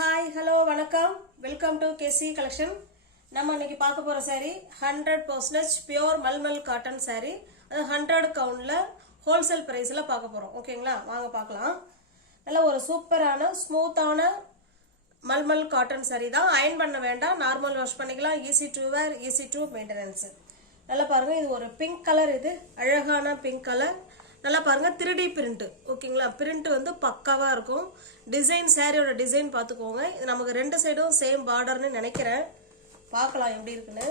Hi, hello, வணக்கம். Welcome to KC collection. நம்ம இன்னைக்கு பார்க்க போற saree 100% pure mulmul cotton saree. அது 100 கவுண்ட்ல ஹோல்சேல் பிரைஸ்ல பார்க்க போறோம். ஓகேங்களா? வாங்க பார்க்கலாம். நல்ல ஒரு சூப்பரான ஸ்மூத்தான மல்மல் காட்டன் saree தான். அயர்ன் பண்ண வேண்டாம். நார்மல் வாஷ் பண்ணிக்கலாம். Easy to wear, easy to maintenance. நல்லா பாருங்க, இது ஒரு பிங்க் கலர், இது அழகான பிங்க் கலர். நல்லா பாருங்க, 3D பிரிண்ட். ஓகேங்களா? பிரிண்ட் வந்து பக்காவா இருக்கும். டிசைன், சாரியோட டிசைன் பார்த்துக்கோங்க. இது நமக்கு ரெண்டு சைடும் சேம் பார்டர்னு நினைக்கிறேன். பார்க்கலாம் எப்படி இருக்குன்னு.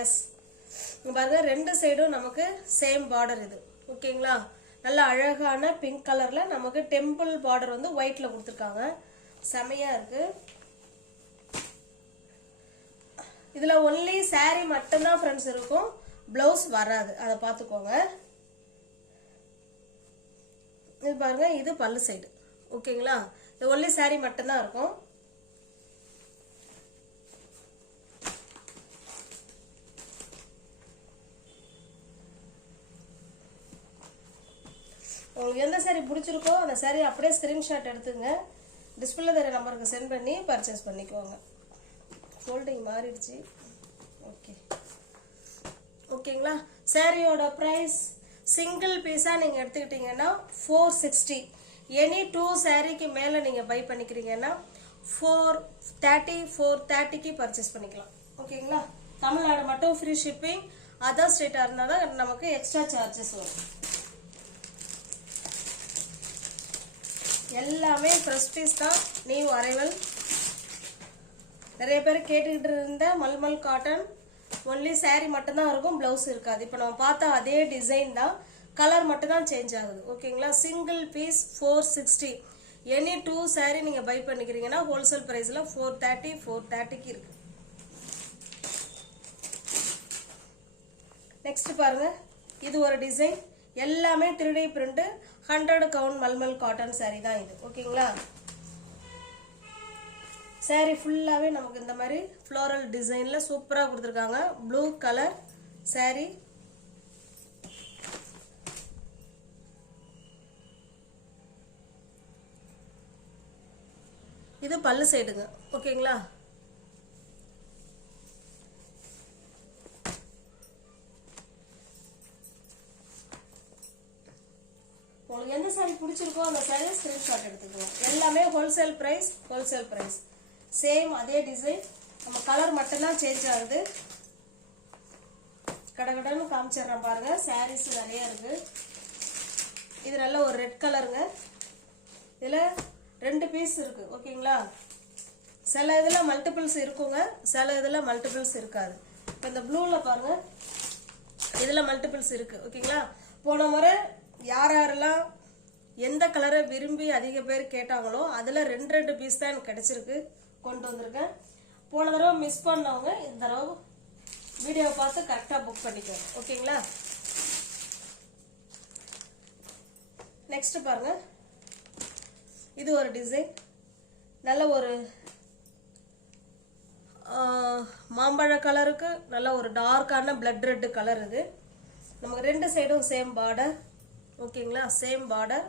எஸ், பாருங்க, ரெண்டு சைடும் நமக்கு சேம் பார்டர் இது. ஓகேங்களா? நல்ல அழகான பிங்க் கலர்ல நமக்கு டெம்பிள் பார்டர் வந்து ஒயிட்ல கொடுத்துருக்காங்க. செமையா இருக்கு. இதுல ஒன்லி சாரி மட்டும்தான் ஃப்ரெண்ட்ஸ் இருக்கும், பிளவுஸ் வராது. அதை பார்த்துக்கோங்க. இது பாருங்க, இது பல்லு சைடு. ஓகேங்களா? இது ஒன்லி சாரி மட்டும்தான் இருக்கும். உங்களுக்கு எந்த சாரி பிடிச்சிருக்கோ அந்த சாரி அப்படியே ஸ்கிரீன்ஷாட் எடுத்துங்க. டிஸ்பிளே தர நம்பருக்கு சென்ட் பண்ணி பர்ச்சேஸ் பண்ணிக்கோங்க. ஃபோல்டிங் மாறிடுச்சு. ஓகே, ஓகேங்களா? சாரியோட பிரைஸ் சிங்கிள் பீஸா நீங்க எடுத்துக்கிட்டீங்கன்னா 460. எனி 2 சாரிக்கு மேல நீங்க பை பண்ணிக்கிறீங்கன்னா 430க்கு பர்ச்சேஸ் பண்ணிக்கலாம். ஓகேங்களா? தமிழ்நாடு மட்டும் ஃப்ரீ ஷிப்பிங். அதர் ஸ்டேட்டா இருந்தா தான் நமக்கு எக்ஸ்ட்ரா சார்ஜஸ் வரும். எல்லாமே ஃப்ரெஷ் பீஸ் தான், நியூ அரைவல். நிறைய பேர் கேட்டுக்கிட்டு இருந்த மல்மல் காட்டன் ஒன்லி சாரி மட்டும்தான் இருக்கும், பிளவுஸ் இருக்காது. இப்போ நம்ம பார்த்தா அதே டிசைன் தான், கலர் மட்டும் தான் சேஞ்ச் ஆகுது. ஓகேங்களா? Single piece 460. எனி 2 சாரி நீங்க பை பண்ணிக்கிறீங்கன்னா ஹோல்சேல் பிரைஸ்ல 430க்கு இருக்கு. நெக்ஸ்ட் பாருங்க, இது ஒரு டிசைன். எல்லாமே 3D print 100 count mulmul cotton sorry தான் இது. ஓகேங்களா? சாரி ஃபுல்லாவே நமக்கு இந்த மாதிரி ஃப்ளோரல் டிசைன்ல சூப்பரா கொடுத்துருக்காங்க. Blue colour sorry. இது பல்லு சைடுங்க. ஓகேங்களா? உங்களுக்கு எந்த சாரி பிடிச்சிருக்கோ அந்த சாரியை ஸ்கிரீன்ஷாட் எடுத்துக்கலாம். எல்லாமே wholesale price, wholesale price. Same அதே டிசைன், நம்ம கலர் மட்டும்தான் சேஞ்ச் ஆகுது. கடகடன்னு காமிச்சிடுறேன் பாருங்க. சாரீஸ் நிறைய இருக்கு. இது நல்ல ஒரு ரெட் கலருங்க. இதுல 2 பீஸ் இருக்கு. ஓகேங்களா? சில இதுல மல்டிபிள்ஸ் இருக்குங்க, சில இதுல மல்டிபிள்ஸ் இருக்காது. இப்போ இந்த ப்ளூல பாருங்க, இதுல மல்டிபிள்ஸ் இருக்கு. ஓகேங்களா? போன முறை யாரெல்லாம் எந்த கலரை விரும்பி அதிக பேர் கேட்டாங்களோ அதுல 2 பீஸ் தான் எனக்கு கிடைச்சிருக்கு, கொண்டு வந்திருக்கேன். போன தடவை மிஸ் பண்ணவங்க இந்த தடவை வீடியோ பார்த்து கரெக்டா புக் பண்ணிக்கோங்க. ஓகேங்களா? நெக்ஸ்ட் பாருங்க, இது ஒரு டிசைன். நல்ல ஒரு மாம்பழ கலருக்கு நல்ல ஒரு டார்க்கான பிளட் ரெட் கலர். இது நமக்கு 2 சைடும் சேம் பார்டர். ஓகேங்களா? Same border.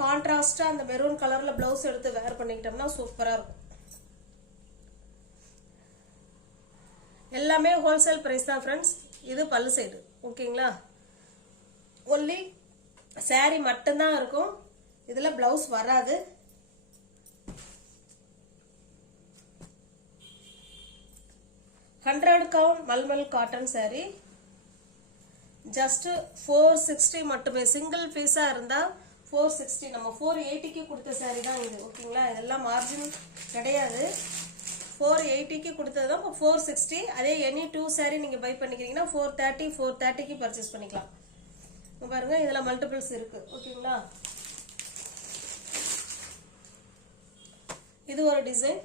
கான்ட்ராஸ்டா அந்த மெரூன் கலர்ல பிளவுஸ் எடுத்து வேர் பண்ணிக்கிட்டோம்னா சூப்பரா இருக்கும். எல்லாமே ஹோல்சேல் பிரைஸ் தான் ஃப்ரெண்ட்ஸ். இது பல்லு சைடு. ஓகேங்களா? ஒன்லி சாரி மட்டும்தான் இருக்கும், இதுல பிளவுஸ் வராது. Hundred count mulmul cotton sorry just 460 மட்டுமே. சிங்கிள் பீஸா இருந்தா 460. நம்ம 480க்கு கொடுத்த சாரி தான் இது. ஓகேங்களா? இதெல்லாம் மார்ஜின் கிடையாது. 480க்கு கொடுத்தது தான். 460. அதே எனி 2 சாரி நீங்க பை பண்ணிக்கிறீங்கன்னா 430க்கு பர்ச்சேஸ் பண்ணிக்கலாம். பாருங்க, இதுல மல்டிபிள்ஸ் இருக்கு. ஓகேங்களா? இது ஒரு டிசைன்.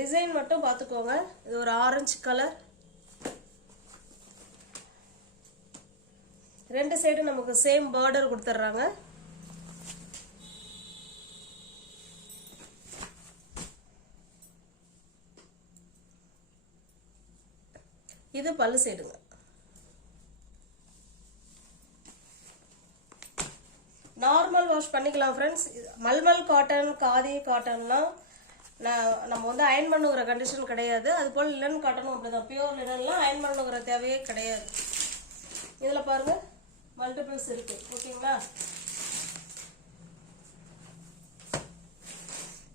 டிசைன் மட்டும் பார்த்துக்கோங்க. இது ஒரு ஆரஞ்சு கலர். 2 சைடு நமக்கு சேம் பார்டர் கொடுத்துறாங்க. இது பல்லு சைடுங்க. நார்மல் வாஷ் வாஷ் பண்ணிக்கலாம் ஃப்ரெண்ட்ஸ். மல்மல் காட்டன், காதி காட்டன்லாம் நம்ம வந்து அயன் பண்ணுங்கிற கண்டிஷன் கிடையாது. அதுபோல் லினன் காட்டனும் அப்படிதான். பியூர் லினன்லாம் அயன் பண்ணுங்கிற தேவையே கிடையாது. இதில் பாருங்க மல்டிபிள்ஸ் இருக்கு. ஓகேங்களா?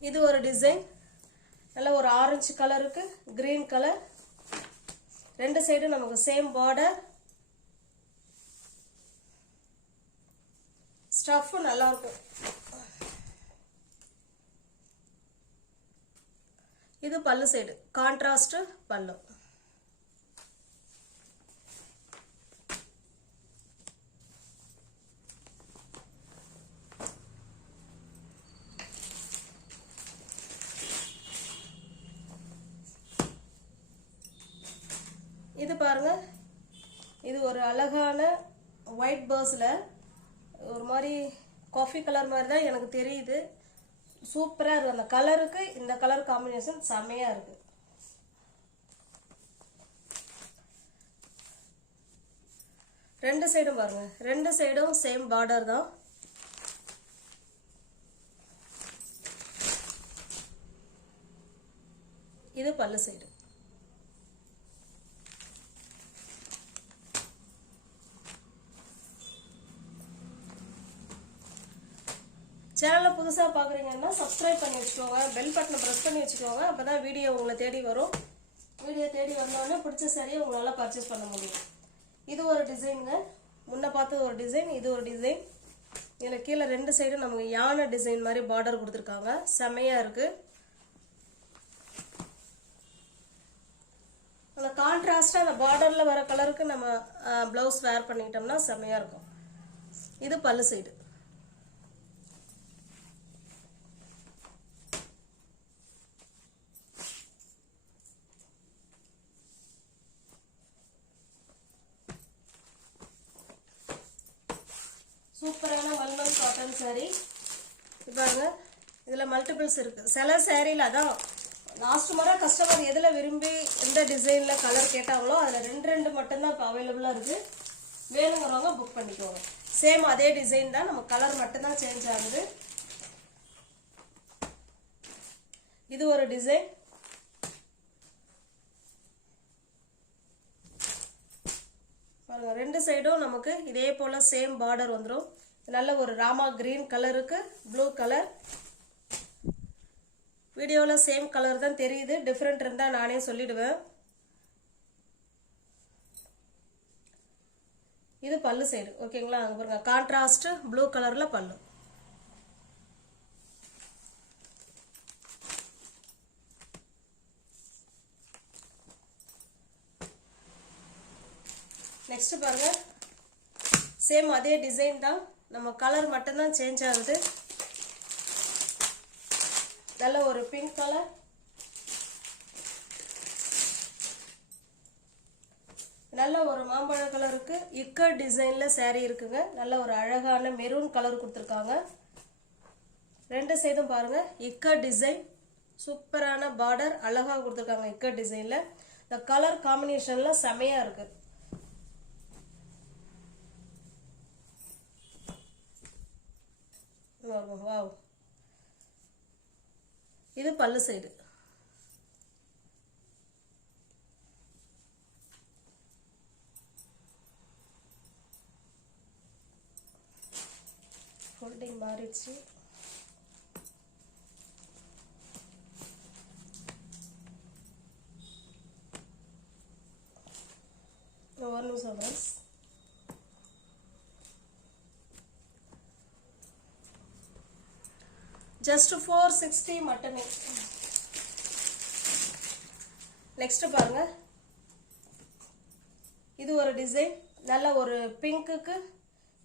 இது ஒரு டிசைன், நல்ல ஒரு ஆரஞ்சு கலருக்கு கிரீன் கலர், ரெண்டு சைடும் நமக்கு சேம் பார்டர். ஸ்டஃப் நல்லா இருக்கும். இது பல்லு சைடு, கான்ட்ராஸ்ட் பல்லு. இது பாருங்க, இது ஒரு அழகான ஒயிட் பர்ஸ்ல ஒரு மாதிரி காஃபி கலர் மாதிரி தான் எனக்கு தெரியுது. சூப்பரா இருக்கு. அந்த கலருக்கு இந்த கலர் காம்பினேஷன் செமையா இருக்கு. ரெண்டு சைடும் பாருங்க, ரெண்டு சைடும் சேம் பார்டர் தான். இது பல்லு சைடு. சேனலை புதுசாக பார்க்குறீங்கன்னா சப்ஸ்கிரைப் பண்ணி வச்சுக்கோங்க, பெல் பட்டனை ப்ரெஸ் பண்ணி வச்சுக்கோங்க. அப்போ தான் வீடியோ உங்களை தேடி வரும். வீடியோ தேடி வந்தோடனே பிடிச்ச சரியை உங்களால் பர்ச்சேஸ் பண்ண முடியும். இது ஒரு டிசைனுங்க, முன்ன பார்த்தது ஒரு டிசைன், இது ஒரு டிசைன். இதில் கீழே ரெண்டு சைடும் நமக்கு யானை டிசைன் மாதிரி பார்டர் கொடுத்துருக்காங்க. செமையாக இருக்குது. அந்த கான்ட்ராஸ்டாக அந்த பார்டரில் வர கலருக்கு நம்ம ப்ளவுஸ் வேர் பண்ணிக்கிட்டோம்னா செமையாக இருக்கும். இது பல்லு சைடு. சூப்பரான மல்மல் காட்டன் சாரீ. பாருங்க, இதில் மல்டிபிள்ஸ் இருக்குது. சில சாரியில் அதான் லாஸ்ட் முறை கஸ்டமர் எதில் விரும்பி எந்த டிசைனில் கலர் கேட்டாங்களோ அதில் ரெண்டு ரெண்டு மட்டும்தான் இப்போ அவைலபிளாக இருக்குது. வேணுங்கிறவங்க புக் பண்ணிக்கோங்க. சேம் அதே டிசைன் தான், நம்ம கலர் மட்டும்தான் சேஞ்ச் ஆகுது. இது ஒரு டிசைன். பாருங்க, ரெண்டு சைடும் நமக்கு இதே போல சேம் பார்டர் வந்துடும். நல்ல ஒரு ராமா கிரீன் கலருக்கு ப்ளூ கலர். வீடியோவில் சேம் கலர் தான் தெரியுது, டிஃப்ரெண்ட் இருந்தால் நானே சொல்லிடுவேன். இது பல்லு சைடு. ஓகேங்களா? அங்கே பாருங்க, கான்ட்ராஸ்ட் ப்ளூ கலரில் பல்லு. நெக்ஸ்ட் பாருங்க, சேம் அதே டிசைன் தான், நம்ம கலர் மட்டும்தான் சேஞ்ச் ஆகுது. நல்ல ஒரு பிங்க் கலர், நல்ல ஒரு மாம்பழ கலருக்கு இக்கட் டிசைன்ல சாரி இருக்குங்க. நல்ல ஒரு அழகான மெரூன் கலர் கொடுத்துருக்காங்க. ரெண்டு சைடும் பாருங்க இக்கட் டிசைன், சூப்பரான பார்டர் அழகா கொடுத்துருக்காங்க. இக்கட் டிசைன்ல இந்த கலர் காம்பினேஷன்ல செமையா இருக்கு. வாவ். இது பல்லு சைடு. ஃபோல்டிங் மாறிடுச்சு. ஒரு நிமிஷம் ஃப்ரெண்ட்ஸ். ஜஸ்ட் 460 மட்டுமே. நெக்ஸ்ட் பாருங்க, இது ஒரு டிசைன். நல்ல ஒரு பிங்க்குக்கு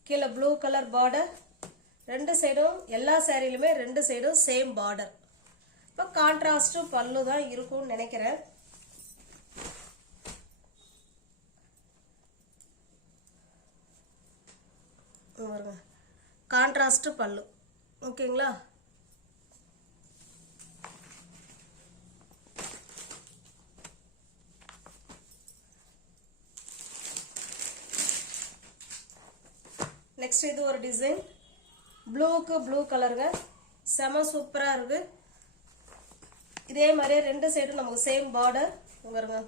கீழே ப்ளூ கலர் பார்டர். ரெண்டு சைடும் எல்லா சாரிலுமே ரெண்டு சைடும் சேம் பார்டர். இப்போ கான்ட்ராஸ்ட் பல்லு தான் இருக்கும்னு நினைக்கிறேன். கான்ட்ராஸ்ட் பல்லு. ஓகேங்களா? நெக்ஸ்ட் இது ஒரு டிசைன், ப்ளூக்கு ப்ளூ கலருங்க, செம சூப்பராக இருக்குது. இதே மாதிரியே ரெண்டு சைடும் நமக்கு சேம் பார்டர் வருங்க,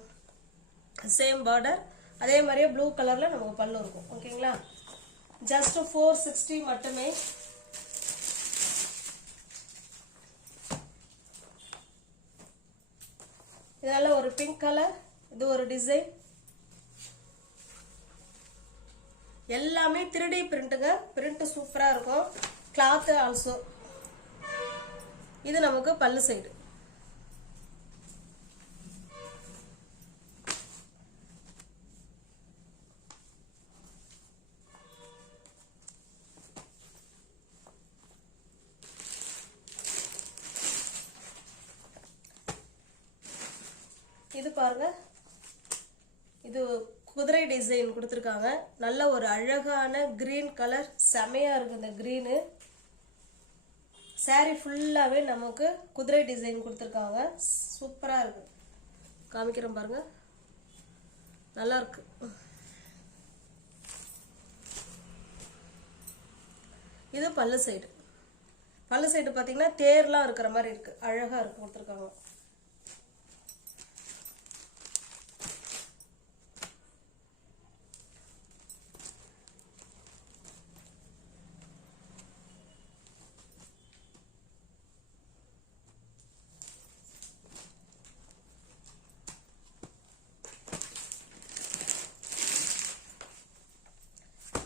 சேம் பார்டர். அதே மாதிரியே ப்ளூ கலரில் நமக்கு பல்லு இருக்கும். ஓகேங்களா, ஜஸ்ட் 460 மட்டுமே. இதெல்லாம் ஒரு பிங்க் கலர், இது ஒரு டிசைன். எல்லாமே 3D பிரிண்ட்டுங்க, பிரிண்ட் சூப்பராக இருக்கும். Cloth also. இது நமக்கு பல்லு சைடு. இது பாருங்க, இது குதிரை டிசைன் கொடுத்துருக்காங்க. நல்ல ஒரு அழகான கிரீன் கலர், செமையா இருக்கு இந்த கிரீனு. சாரி ஃபுல்லாவே நமக்கு குதிரை டிசைன் கொடுத்துருக்காங்க, சூப்பரா இருக்கு. காமிக்கிறேன் பாருங்க, நல்லா இருக்கு. இது பல்லு சைடு. பல்லு சைடு பாத்தீங்கன்னா தேர்லாம் இருக்கிற மாதிரி இருக்கு, அழகா இருக்கு கொடுத்துருக்காங்க.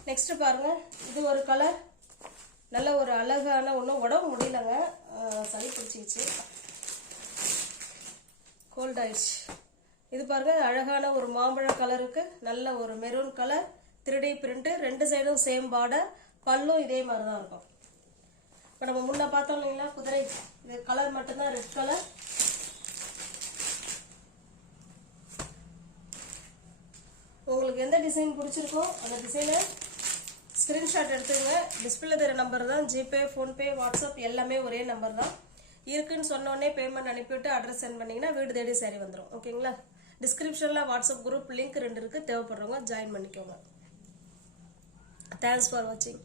நெக்ஸ்ட் பாருங்க, இது ஒரு கலர், நல்ல ஒரு அழகான, ஒன்றும் உடம்பு முடியலங்க, சளி பிடிச்சிச்சு, கோல்ட் ஆயிடுச்சு. இது பாருங்க, அழகான ஒரு மாம்பழ கலருக்கு நல்ல ஒரு மெரூன் கலர், 3D பிரிண்ட், ரெண்டு சைடும் சேம் பார்டர், பல்லும் இதே மாதிரி தான் இருக்கும். இப்போ நம்ம முன்ன பார்த்தோம் இல்லைங்களா குதிரை, இது கலர் மட்டும்தான் ரெட் கலர். உங்களுக்கு எந்த டிசைன் பிடிச்சிருக்கோ அந்த டிசைனை ஸ்கிரீன்ஷாட் எடுத்துங்க. டிஸ்பிளே தர நம்பர் தான், ஜிபே, ஃபோன்பே, வாட்ஸ்அப் எல்லாமே ஒரே நம்பர் தான். இருக்குன்னு சொன்னோடனே பேமெண்ட் அனுப்பிவிட்டு அட்ரஸ் சென்ட் பண்ணிங்கன்னா வீடு தேடி சாரி வந்துடும். ஓகேங்களா, டிஸ்கிரிப்ஷனில் வாட்ஸ்அப் குரூப் லிங்க் 2 இருக்குது, தேவைப்படுறவங்க ஜாயின் பண்ணிக்கோங்க. தேங்க்ஸ் ஃபார் வாட்சிங்.